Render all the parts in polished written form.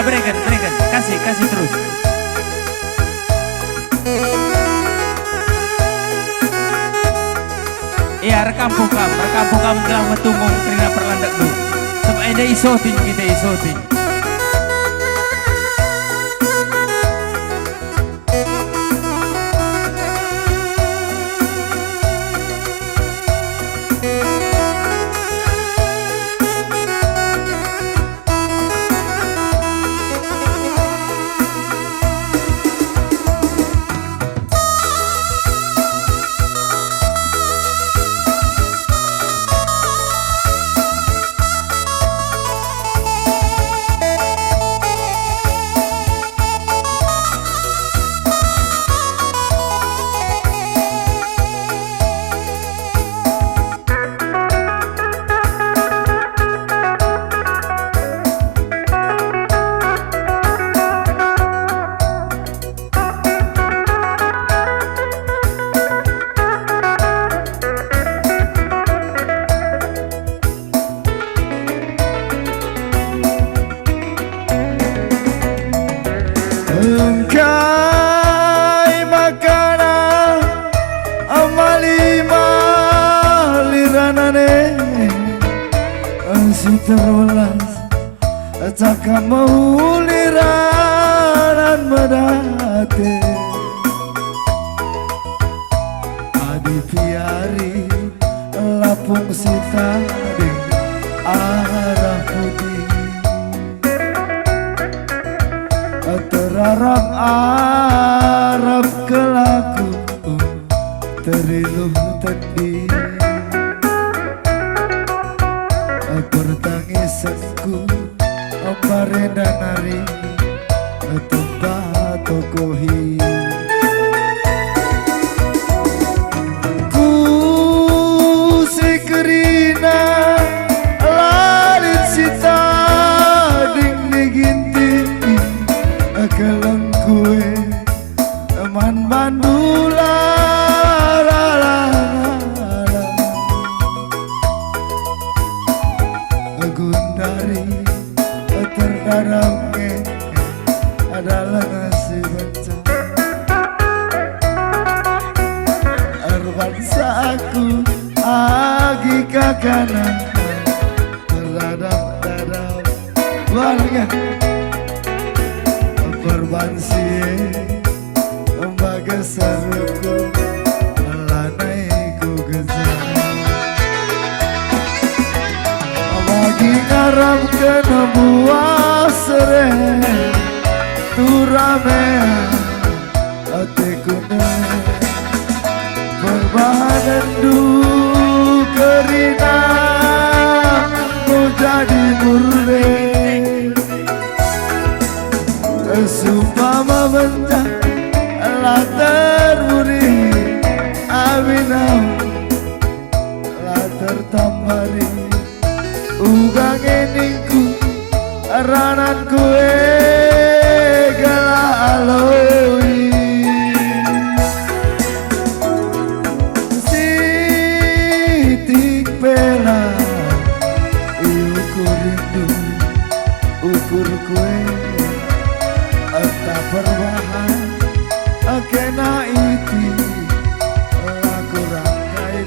Iya berikan, kasih terus. Iya rekam bukam telah metunggung kerina perlandak dulu. Sebab ada isoting kita isoting. Engkai makanan amali maliranane si terwelas takkan mau liranan medate adi piari lapung sita di arah putih terarap Arab kelaku teriluh tadi pertangisanku pareda nari tempat tokohi ku sikerina lalit sita ding diginti kelang kue man bandula la la la gundari terdaramnya adalah nasi bencang arbangsa aku agi kakana terhadap warga perbansi lembaga seruku lanaiku gezang bagi ngarap kena buah sereh turame hatiku berbahan du kerina mau jadi murni sumpama benda lah terburi aminau lah tertampari ugang eningku ranan kue gala aloi sitik pela ukur rindu ukur kue tak berbahan kena iti laku rangkai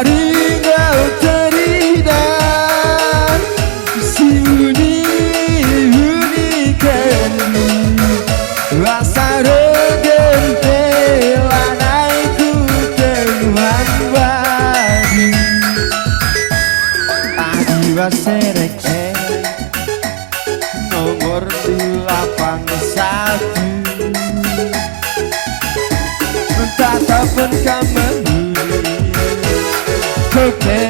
haringau terida si uni kendi rasa regen pelanaiku teruhan badi adiwa serek nomor 81 tatapan kamu Oke